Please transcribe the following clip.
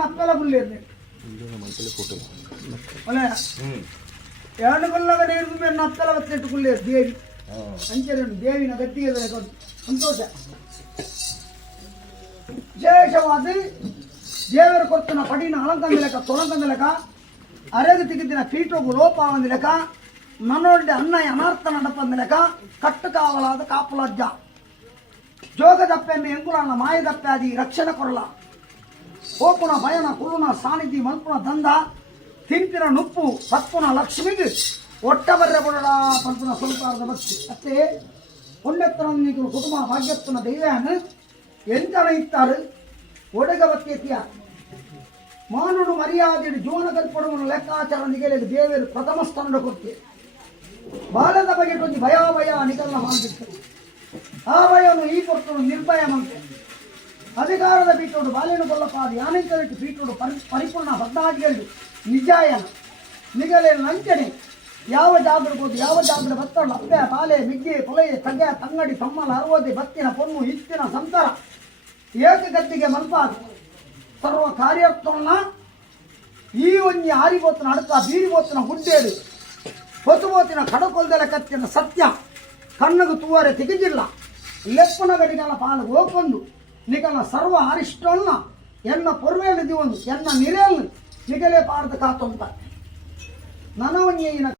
అప్పల గుల్లేరు ఏడుగుల్లగా నేర్పు మీరు అప్పల వచ్చేట్టుకులేదు దేవి అంచేనండి దేవి నా గట్టిగా సంతోష ವಿಶೇಷವಾದ ದೇವರ ಕೊರ್ತನ ಪಡಿನ ಅಲಂಕಂದಲೆಕ ತೊಳಂಕಂದಲೆಕ ಅರೆಗೆ ತೆಗೆದಿನ ಕೀಟೋಗು ಲೋಪಾವಂದಿಲೆಕ ನನ್ನೊಳ್ಳೆ ಅನ್ನಯ ಅನರ್ಥ ನಡಪಂದಿಲೆಕ ಕಟ್ಟು ಕಾವಲಾದ ಕಾಪುಲಜ್ಜ ಜೋಗ ದಪ್ಪೆಮ್ಮೆ ಎಂಕುಲನ್ನ ಮಾಯ ದಪ್ಪಾದಿ ರಕ್ಷಣೆ ಕೊರಲ ಕೋಪುನ ಭಯನ ಕುರುನ ಸಾನಿಧಿ ಮಲ್ಪುನ ದಂದ ತಿಂಪಿನ ನುಪ್ಪು ಸತ್ಪುನ ಲಕ್ಷ್ಮಿಗೆ ಒಟ್ಟ ಬರ್ರೆ ಬಡಡ ಪಂಪುನ ಸಂಸಾರದ ಭಕ್ತಿ ಅಷ್ಟೇ ಪುಣ್ಯತ್ತನಿಗೂ ಕುಟುಂಬ ಭಾಗ್ಯತ್ವನ ದೈವ್ಯಾನ ಎಂತನ ಇತ್ತಾರೆ ಒಡಗವತ್ಯತಿಯ ಮಾನುಡು ಮರ್ಯಾದೆ ಜೀವನ ಕಲ್ಪಡುವ ಲೆಕ್ಕಾಚಾರ ನಿಗಲೆ ದೇವರು ಪ್ರಥಮ ಸ್ಥಾನದ ಕೊಡ್ತೆ ಬಾಲದ ಬಗ್ಗೆ ಒಂದು ಭಯ ನಿಗಲ್ಲ ಮಾಡಿರ್ತಾರೆ ಆ ಭಯವನ್ನು ಈ ಕೊಟ್ಟು ನಿರ್ಭಯ ಮಂತೆ ಅಧಿಕಾರದ ಬೀಟೋಡು ಬಾಲೆಯನ್ನು ಕೊಲ್ಲಪಾದಿ ಆನಂತರಿಟ್ಟು ಬೀಟೋಡು ಪರಿಪೂರ್ಣ ಬದ್ದಾದಿಗಳು ನಿಜಾಯನ ನಿಗಲೆ ಲಂಚನೆ ಯಾವ ಜಾಗ್ರಬೋದು ಯಾವ ಜಾಗ್ರ ಬತ್ತಡ ಅಪ್ಪೆ ಬಾಲೆ ಮಿಗ್ಗೆ ಕೊಲೆಯ ತಗ್ಗ ತಂಗಡಿ ತಮ್ಮಲ ಅರವದೆ ಬತ್ತಿನ ಪೊನ್ನು ಇತ್ತಿನ ಸಂತರ ಏಕಗದ್ದಿಗೆ ಮಲ್ಪಾದ ಸರ್ವ ಕಾರ್ಯತ್ವನ್ನ ಈ ಒಂಜಿ ಆರಿಬೋತಿನ ಅಡಕ ಬೀರಿಬೋತಿನ ಗುಡ್ಡೇಡು ಹೊತ್ತುಬೋತಿನ ಕಡಕೊಲ್ದೆಲೆ ಕತ್ತಿನ ಸತ್ಯ ಕಣ್ಣಗು ತೂವರೆ ತೆಗೆದಿಲ್ಲ ಲೆಪ್ಪನ ಗಡಿಗಳ ಪಾಲು ಹೋಗೊಂಡು ನಿಗಲ ಸರ್ವ ಅರಿಷ್ಟನ್ನ ಎನ್ನ ಪೊರ್ವೇಳು ದಿವೊಂದು ಎನ್ನ ನಿರೇಲ್ನು ನಿಗಲೇ ಪಾರ್ದ ಕಾತೊಂತ ನನವನ್ಯೇನ